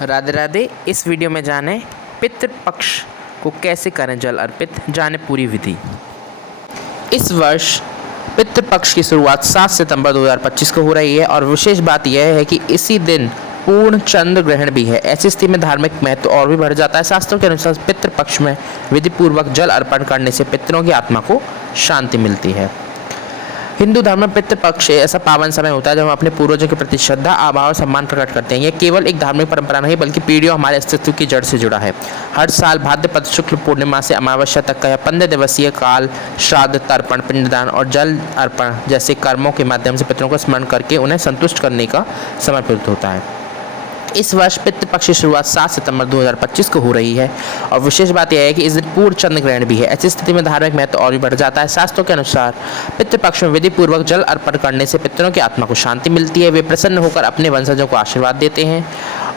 राधे राधे। इस वीडियो में जाने पितृपक्ष को कैसे करें जल अर्पित, जाने पूरी विधि। इस वर्ष पितृपक्ष की शुरुआत 7 सितंबर 2025 को हो रही है और विशेष बात यह है कि इसी दिन पूर्ण चंद्र ग्रहण भी है। ऐसी स्थिति में धार्मिक महत्व और भी बढ़ जाता है। शास्त्रों के अनुसार पितृपक्ष में विधि पूर्वक जल अर्पण करने से पितरों की आत्मा को शांति मिलती है। हिंदू धर्म में पितृपक्ष ऐसा पावन समय होता है जब हम अपने पूर्वजों के प्रति श्रद्धा, आभार और सम्मान प्रकट करते हैं। यह केवल एक धार्मिक परंपरा नहीं बल्कि पीढ़ियों हमारे अस्तित्व की जड़ से जुड़ा है। हर साल भाद्रपद शुक्ल पूर्णिमा से अमावस्या तक का यह 15 दिवसीय काल श्राद्ध, तर्पण, पिंडदान और जल अर्पण जैसे कर्मों के माध्यम से पितरों को स्मरण करके उन्हें संतुष्ट करने का समय प्रयुक्त होता है। इस वर्ष पितृपक्ष की शुरुआत 7 सितंबर 2025 को हो रही है और विशेष बात यह है कि इस दिन पूर्ण चंद्र ग्रहण भी है। ऐसी स्थिति में धार्मिक महत्व और भी बढ़ जाता है। शास्त्रों के अनुसार पितृपक्ष में विधि पूर्वक जल अर्पण करने से पितरों की आत्मा को शांति मिलती है। वे प्रसन्न होकर अपने वंशजों को आशीर्वाद देते हैं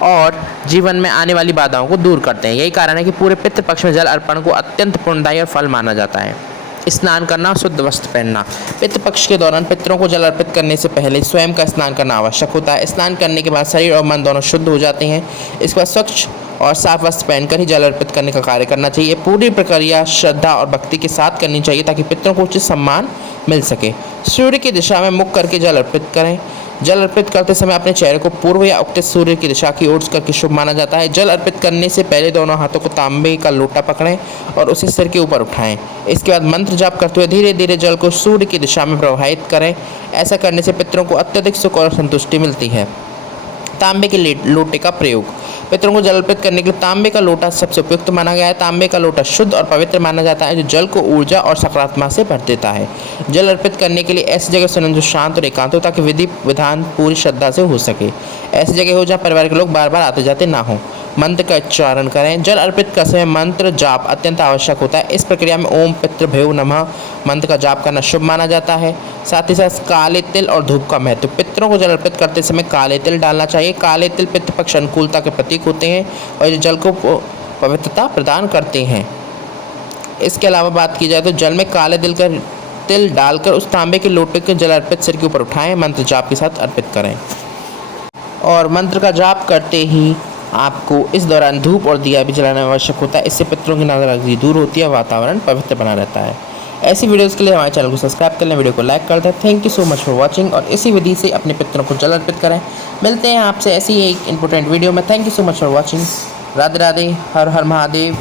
और जीवन में आने वाली बाधाओं को दूर करते हैं। यही कारण है कि पूरे पितृपक्ष में जल अर्पण को अत्यंत पुण्यदायी और फल माना जाता है। स्नान करना, शुद्ध वस्त्र पहनना। पितृपक्ष के दौरान पितरों को जल अर्पित करने से पहले स्वयं का स्नान करना आवश्यक होता है। स्नान करने के बाद शरीर और मन दोनों शुद्ध हो जाते हैं। इसके बाद स्वच्छ और साफ वस्त्र पहनकर ही जल अर्पित करने का कार्य करना चाहिए। पूरी प्रक्रिया श्रद्धा और भक्ति के साथ करनी चाहिए ताकि पितरों को उचित सम्मान मिल सके। सूर्य की दिशा में मुख करके जल अर्पित करें। जल अर्पित करते समय अपने चेहरे को पूर्व या उगते सूर्य की दिशा की ओर करके शुभ माना जाता है। जल अर्पित करने से पहले दोनों हाथों को तांबे का लोटा पकड़ें और उसे सिर के ऊपर उठाएं। इसके बाद मंत्र जाप करते हुए धीरे धीरे जल को सूर्य की दिशा में प्रवाहित करें। ऐसा करने से पितरों को अत्यधिक सुख और संतुष्टि मिलती है। तांबे के लोटे का प्रयोग। पितरों को जल अर्पित करने के लिए तांबे का लोटा सबसे उपयुक्त माना गया है। तांबे का लोटा शुद्ध और पवित्र माना जाता है जो जल को ऊर्जा और सकारात्मकता से भर देता है। जल अर्पित करने के लिए ऐसी जगह चुनें जो शांत और एकांत हो ताकि विधि विधान पूरी श्रद्धा से हो सके। ऐसी जगह हो जहाँ परिवार के लोग बार बार आते जाते ना हो। मंत्र का उच्चारण करें। जल अर्पित करते समय मंत्र जाप अत्यंत आवश्यक होता है। इस प्रक्रिया में ओम पितृभ्यो नमः मंत्र का जाप करना शुभ माना जाता है। साथ ही साथ काले तिल और धूप का महत्व। पितरों को जल अर्पित करते समय काले तिल डालना चाहिए। काले तिल पितृपक्ष अनुकूलता के प्रतीक होते हैं और जल को पवित्रता प्रदान करते हैं। इसके अलावा बात की जाए तो जल में काले तिल डालकर उस तांबे के लोटे के जल अर्पित सिर के ऊपर उठाएं। मंत्र जाप के साथ अर्पित करें और मंत्र का जाप करते ही आपको इस दौरान धूप और दिया भी जलाना आवश्यक होता है। इससे पितरों की नाराजगी दूर होती है, वातावरण पवित्र बना रहता है। ऐसी वीडियोस के लिए हमारे चैनल को सब्सक्राइब कर लें, वीडियो को लाइक कर दें। Thank you so much for watching और इसी विधि से अपने पितरों को जल अर्पित करें। मिलते हैं आपसे ऐसी ही एक इंपॉर्टेंट वीडियो में। Thank you so much for watching. Radhe Radhe. हर हर महादेव।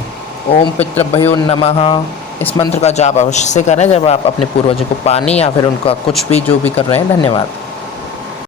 ओम पितृभ्यो नमः। इस मंत्र का जाप अवश्य से करें जब आप अपने पूर्वजों को पानी या फिर उनका कुछ भी जो भी कर रहे हैं। धन्यवाद।